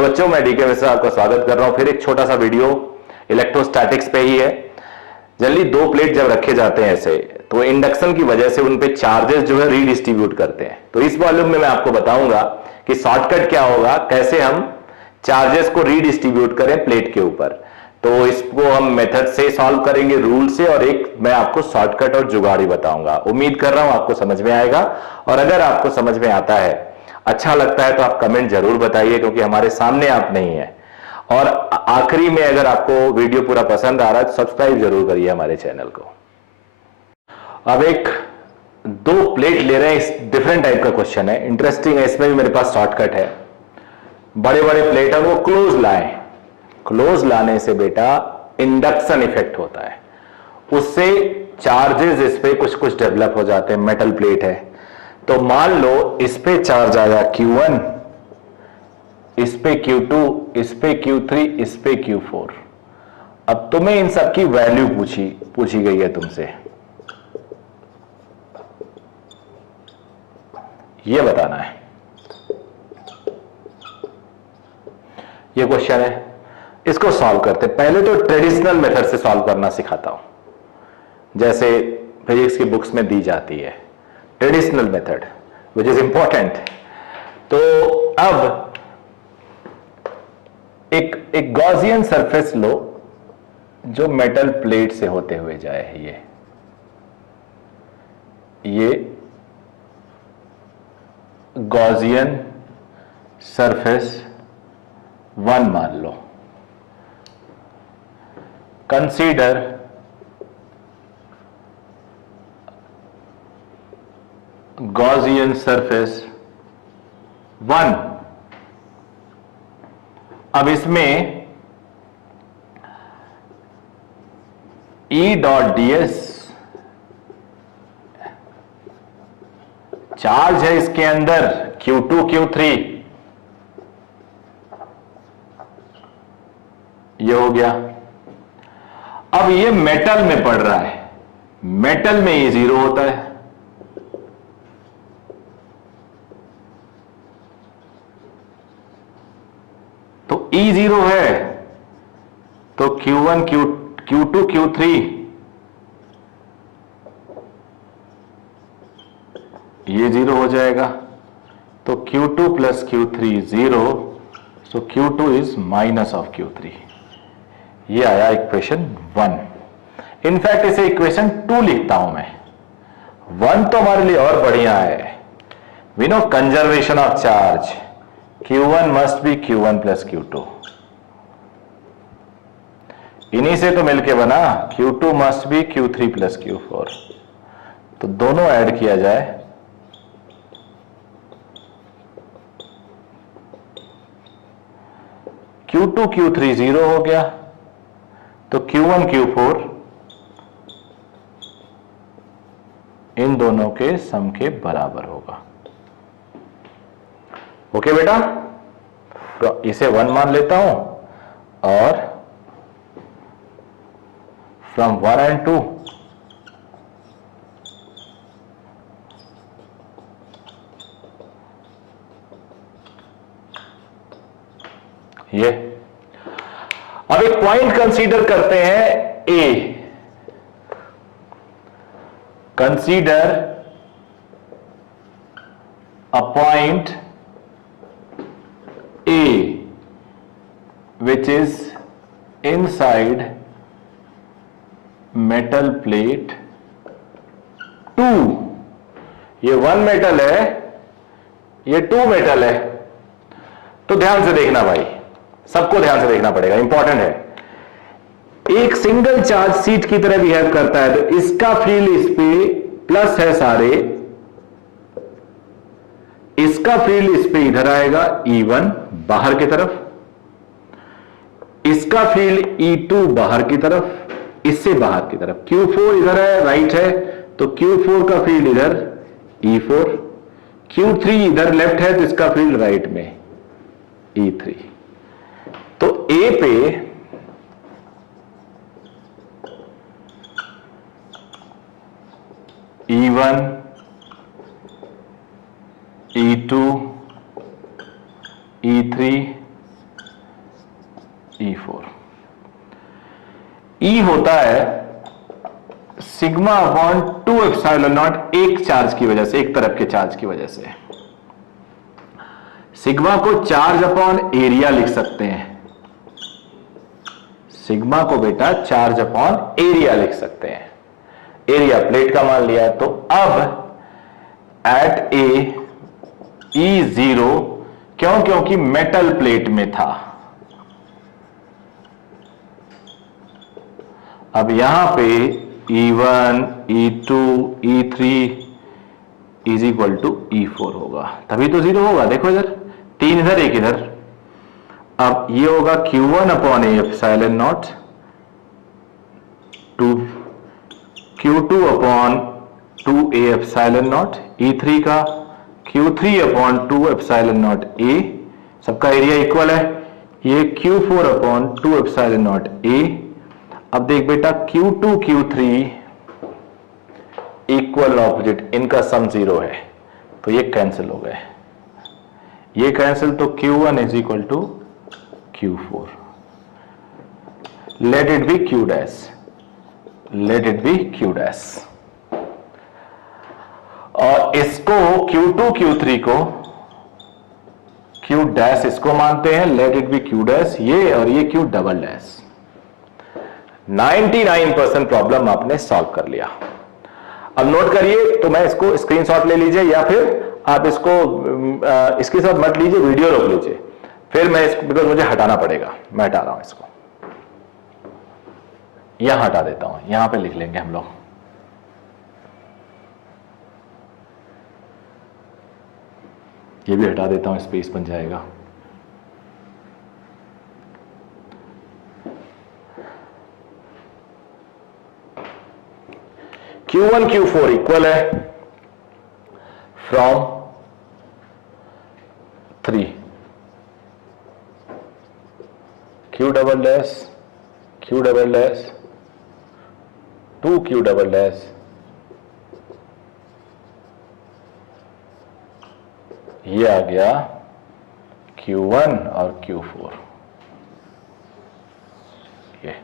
तो बच्चों, मैं डीके मिश्रा आपका स्वागत कर रहा हूं। फिर एक छोटा सा वीडियो इलेक्ट्रोस्टैटिक्स पे ही है। जनरली दो प्लेट जब रखे जाते हैं ऐसे, तो इंडक्शन की वजह से उन पे चार्जेस जो है रीडिस्ट्रीब्यूट करते हैं। तो इस वॉल्यूम में मैं आपको बताऊंगा कि शॉर्टकट क्या होगा, कैसे हम चार्जेस को रीडिस्ट्रीब्यूट करें प्लेट के ऊपर। तो इसको हम मेथड से सॉल्व करेंगे, रूल से, और एक मैं आपको शॉर्टकट और जुगाड़ी बताऊंगा। उम्मीद कर रहा हूं आपको समझ में आएगा। और अगर आपको समझ में आता है, अच्छा लगता है, तो आप कमेंट जरूर बताइए, क्योंकि हमारे सामने आप नहीं है। और आखिरी में अगर आपको वीडियो पूरा पसंद आ रहा है तो सब्सक्राइब जरूर करिए हमारे चैनल को। अब एक दो प्लेट ले रहे हैं, इस डिफरेंट टाइप का क्वेश्चन है, इंटरेस्टिंग है। इसमें भी मेरे पास शॉर्टकट है। बड़े बड़े प्लेट है, वो क्लोज लाए। क्लोज लाने से बेटा इंडक्शन इफेक्ट होता है, उससे चार्जेस इस पे कुछ कुछ डेवलप हो जाते हैं। मेटल प्लेट है, तो मान लो इस पे चार्ज आया Q1, इस पे Q2, इस पे Q3, इस पे Q4। अब तुम्हें इन सब की वैल्यू पूछी गई है तुमसे, ये बताना है। ये क्वेश्चन है, इसको सॉल्व करते। पहले तो ट्रेडिशनल मेथड से सॉल्व करना सिखाता हूं, जैसे फिजिक्स की बुक्स में दी जाती है, traditional method which is important. तो अब एक गॉसियन सरफेस लो जो मेटल प्लेट से होते हुए जाए। ये गॉसियन सरफेस 1 मान लो। Consider Gaussian surface 1। अब इसमें E.ds चार्ज है, इसके अंदर Q2 Q3, ये हो गया। अब ये मेटल में पड़ रहा है, मेटल में ये 0 होता है। तो E0 है, तो Q1 Q2 Q3 ये 0 हो जाएगा। तो Q2 plus Q3 0, so Q2 is minus of Q3। ये आया इक्वेशन 1। इनफैक्ट इसे इक्वेशन 2 लिखता हूं मैं। 1 तो हमारे लिए और बढ़िया है। We know conservation of charge, Q1 must be Q1 plus Q2। इन्हीं से तो मिलके बना Q2 must be Q3 plus Q4। तो दोनों ऐड किया जाए, Q2 Q3 0 हो गया, तो Q1 Q4 इन दोनों के सम के बराबर होगा। ओके बेटा, तो इसे 1 मान लेता हूं, और फ्रॉम 1 and 2 ये। अब एक पॉइंट कंसीडर करते हैं, A. Consider a point A which is inside metal plate 2। ये 1 मेटल है, ये 2 मेटल है। तो ध्यान से देखना भाई, सबको ध्यान से देखना पड़ेगा, इंपॉर्टेंट है। एक सिंगल चार्ज सीट की तरह बिहेव करता है, तो इसका फील्ड इस पे प्लस है सारे, इसका फील्ड इस पे इधर आएगा E1 बाहर की तरफ, इसका फील्ड E2 बाहर की तरफ, इससे बाहर की तरफ। Q4 इधर है, राइट है, तो Q4 का फील्ड इधर E4, Q3 इधर लेफ्ट है, तो इसका फील्ड राइट में E3। तो A पे E1 E2 E3 E4। E होता है सिग्मा अपॉन 2 एप्सिलॉन नॉट, एक चार्ज की वजह से, एक तरफ के चार्ज की वजह से। सिग्मा को चार्ज अपॉन एरिया लिख सकते हैं, सिग्मा को बेटा चार्ज अपॉन एरिया लिख सकते हैं। एरिया प्लेट का मान लिया, तो अब एट ए E0, क्यों? क्योंकि मेटल प्लेट में था। अब यहां पे E1, E2, E3 is equal to E4 होगा, तभी तो 0 होगा। देखो इधर 3 इधर 1 इधर। अब ये होगा Q1 upon a epsilon naught, two Q2 upon 2a epsilon naught, E3 का Q3 upon 2 epsilon naught a, सबका एरिया इक्वल है। ये Q4 upon 2 epsilon naught a। अब देख बेटा Q2 Q3 इक्वल ऑपोजिट, इनका सम 0 है, तो ये कैंसिल हो गए, ये कैंसिल, तो Q1 is equal to Q4। Let it be Q dash, let it be Q dash. और इसको Q2 Q3 को Q डैश इसको मानते हैं, late it be Q dash ये, और ये Q डबल डैश। 99% प्रॉब्लम आपने सॉल्व कर लिया। अब नोट करिए, तो मैं इसको स्क्रीनशॉट ले लीजिए, या फिर आप इसको स्क्रीनशॉट मत लीजिए, वीडियो रोक लीजिए, फिर मैं इसको, बिकॉज मुझे हटाना पड़ेगा, मैं हटा रहा हूं इसको, यहां हटा देता हूं, यहां पे लिख लेंगे हम लोग। ये भी हटा देता हूं, स्पेस बन जाएगा। Q1 Q4 इक्वल है from 3 Q double dash, Q double dash, 2 Q double dash, ये आ गया Q1 और Q4। ये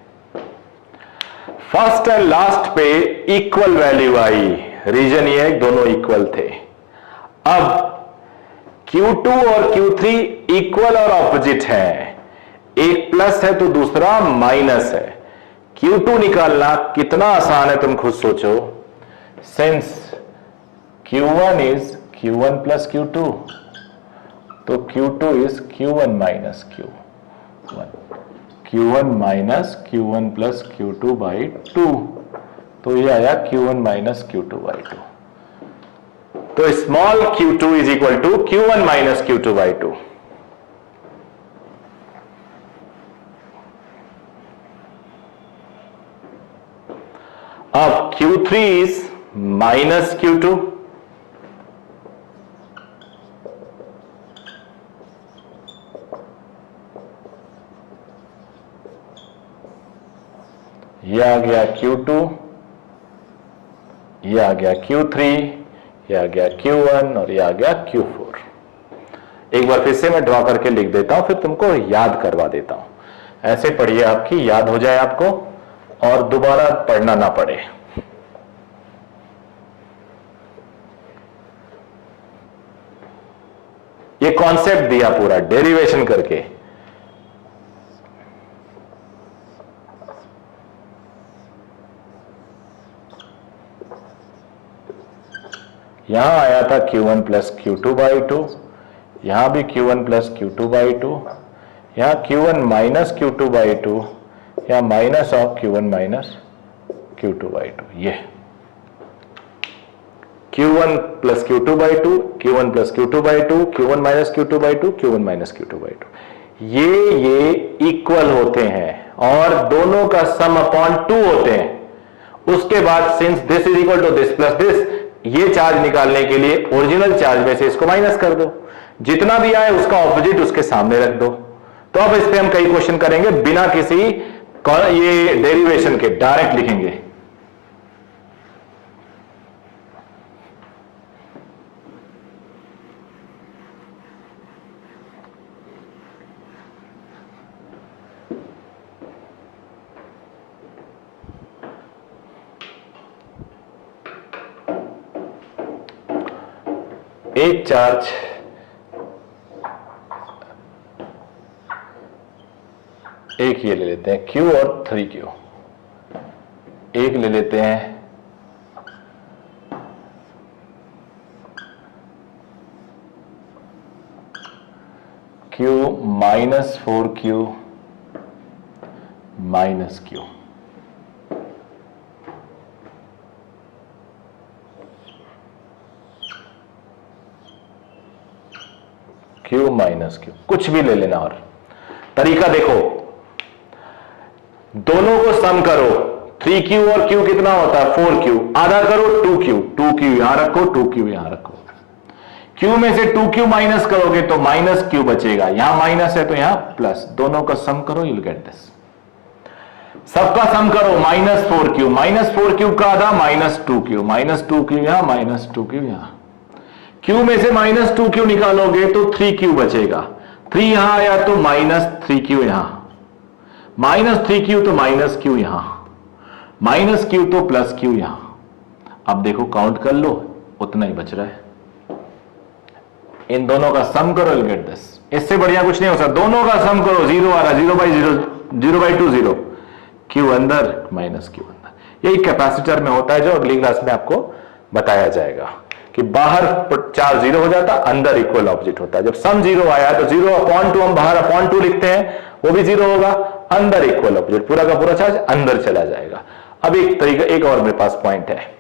फर्स्ट एंड लास्ट पे इक्वल वैल्यू आई, रीजन ये है दोनों इक्वल थे। अब Q2 और Q3 इक्वल और ऑपोजिट है, एक प्लस है तो दूसरा माइनस है। Q2 निकालना कितना आसान है तुम खुद सोचो, since Q1 is Q1 plus Q2, तो Q2 is Q1 minus Q1, Q1 minus Q1 plus Q2 by 2, तो ये आया Q1 माइनस Q2 बाई 2। तो small Q2 is equal to Q1 minus Q2 by 2। अब Q3 इज माइनस Q2, ये आ गया Q2, ये आ गया Q3, ये आ गया Q1 और ये आ गया Q4। एक बार फिर से मैं ड्रॉ करके लिख देता हूं, फिर तुमको याद करवा देता हूं, ऐसे पढ़िए आपकी याद हो जाए आपको और दोबारा पढ़ना ना पड़े। ये कॉन्सेप्ट दिया पूरा डेरिवेशन करके, यहां आया था Q1 प्लस Q2 बाई 2, यहां भी Q1 प्लस Q2 बाई 2, यहां Q1 माइनस Q2 बाई 2, यहां minus of Q1 minus Q2 by 2, ये Q1 plus Q2 by 2, Q1 plus Q2 by 2, Q1 minus Q2 by 2, Q1 minus Q2 by 2, ये equal होते हैं और दोनों का सम upon 2 होते हैं। उसके बाद since this is equal to this plus this, ये चार्ज निकालने के लिए ओरिजिनल चार्ज में से इसको माइनस कर दो, जितना भी आए उसका ऑपोजिट उसके सामने रख दो। तो अब इस पे हम कई क्वेश्चन करेंगे बिना किसी ये डेरिवेशन के, डायरेक्ट लिखेंगे। एक चार्ज एक ये ले लेते हैं Q और 3Q, एक ले लेते हैं Q minus 4Q minus Q, Q minus Q, कुछ भी ले लेना। और तरीका देखो, दोनों को सम करो, 3Q और Q कितना होता है 4Q, आधा करो 2Q, 2Q यहां रखो, 2Q यहां रखो, Q में से 2Q माइनस करोगे तो माइनस Q बचेगा, यहां माइनस है तो यहां प्लस, दोनों का सम करो, यू विल गेट दिस। सबका सम करो, माइनस 4Q का आधा माइनस 2Q, माइनस 2Q यहां, माइनस 2Q यहां, Q में से माइनस 2Q निकालोगे तो 3Q बचेगा, 3 यहां आया तो माइनस 3Q यहां, माइनस 3Q तो माइनस Q यहां, माइनस Q तो प्लस Q यहां। अब देखो काउंट कर लो, उतना ही बच रहा है, इन दोनों का सम करो, यू गेट दिस। इससे बढ़िया कुछ नहीं हो सकता, दोनों का सम करो, 0 आ रहा, 0/2 0, Q अंदर माइनस Q अंदर। यही कैपेसिटर में होता है, जो अगली क्लास में आपको बताया जाएगा कि बाहर चार्ज 0 हो जाता, अंदर इक्वल ऑपोजिट होता है। जब सम 0 आया तो 0/2 हम बाहर अपॉन 2 लिखते हैं, वो भी 0 होगा, अंदर इक्वल ऑपोजिट, पूरा का पूरा चार्ज अंदर चला जाएगा। अब एक तरीका, एक और मेरे पास पॉइंट है,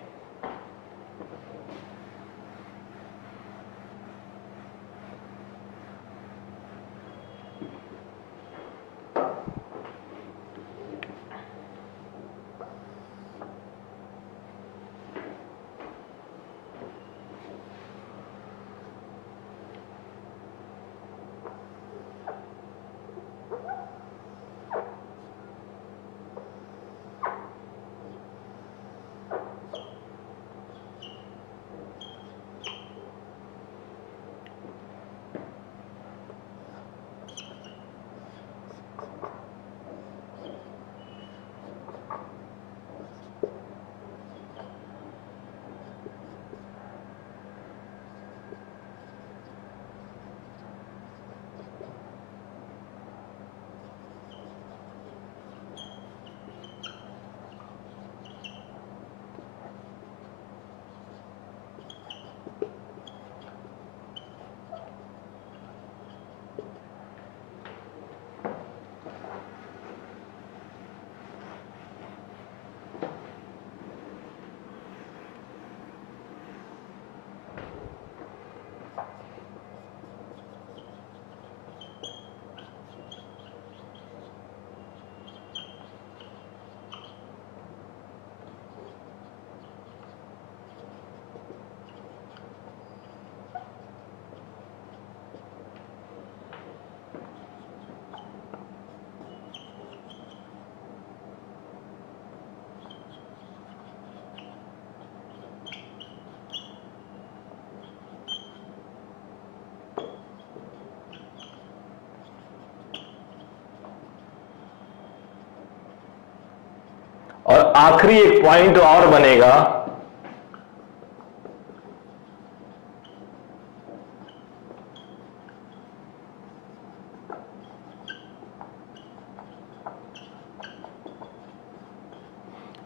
और आखिरी एक पॉइंट और बनेगा,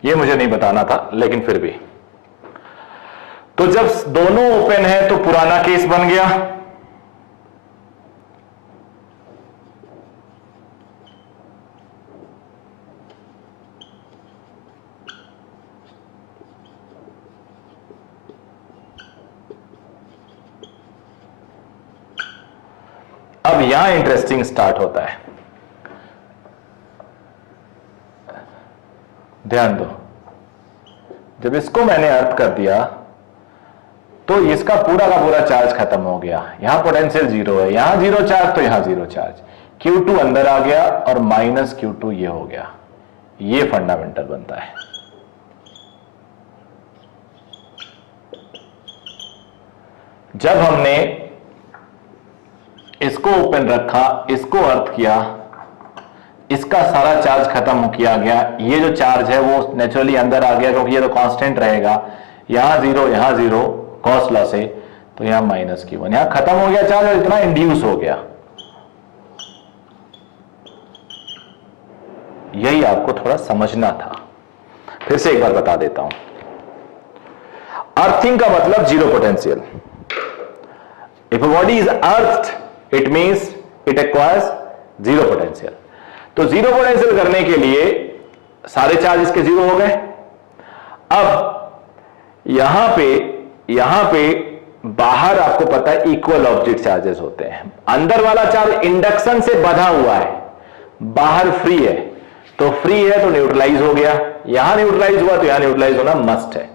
ये मुझे नहीं बताना था लेकिन फिर भी। तो जब दोनों ओपन है तो पुराना केस बन गया, अब यहां इंटरेस्टिंग स्टार्ट होता है, ध्यान दो। जब इसको मैंने अर्थ कर दिया तो इसका पूरा का पूरा चार्ज खत्म हो गया, यहां पोटेंशियल 0 है, यहां 0 चार्ज तो यहां 0 चार्ज, Q2 अंदर आ गया और माइनस Q2 ये हो गया, ये फंडामेंटल बनता है। जब हमने इसको ओपन रखा, इसको अर्थ किया, इसका सारा चार्ज खत्म किया गया, ये जो चार्ज है वो नेचुरली अंदर आ गया क्योंकि ये तो कांस्टेंट रहेगा, यहां 0 यहां 0 कॉस लॉस है, तो यहां -Q1, यहां खत्म हो गया चार्ज और इतना इंड्यूस हो गया। यही आपको थोड़ा समझना था। फिर से एक बार बता देता हूं, अर्थिंग का मतलब zero potential. If a body is earthed it means it acquires zero potential. तो जीरो पोटेंशियल करने के लिए सारे चार्ज इसके जीरो हो गए। अब यहां पे बाहर आपको पता है इक्वल ऑब्जेक्ट चार्जेस होते हैं। अंदर वाला चार्ज इंडक्शन से बंधा हुआ है, बाहर फ्री है, तो फ्री है तो न्यूट्रलाइज हो गया। यहां न्यूट्रलाइज हुआ तो यहां न्यूट्रलाइज होना मस्ट है।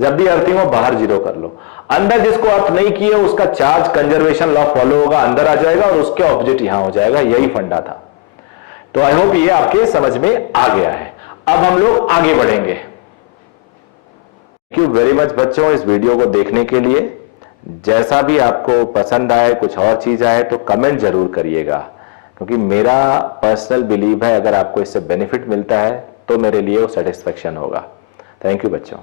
जब भी अर्थिंग हो बाहर जीरो कर लो। अंदर जिसको अर्थ नहीं किया उसका चार्ज कंजर्वेशन लॉ फॉलो होगा, अंदर आ जाएगा और उसके ऑब्जेक्ट यहां हो जाएगा। यही फंडा था। तो आई होप ये आपके समझ में आ गया है। अब हम लोग आगे बढ़ेंगे। थैंक यू वेरी मच बच्चों इस वीडियो को देखने के लिए। जैसा भी आपको पसंद आए, कुछ और चीज आए तो कमेंट जरूर करिएगा, क्योंकि मेरा पर्सनल बिलीव है अगर आपको इससे बेनिफिट मिलता है तो मेरे लिए वो सेटिस्फेक्शन होगा। थैंक यू बच्चों।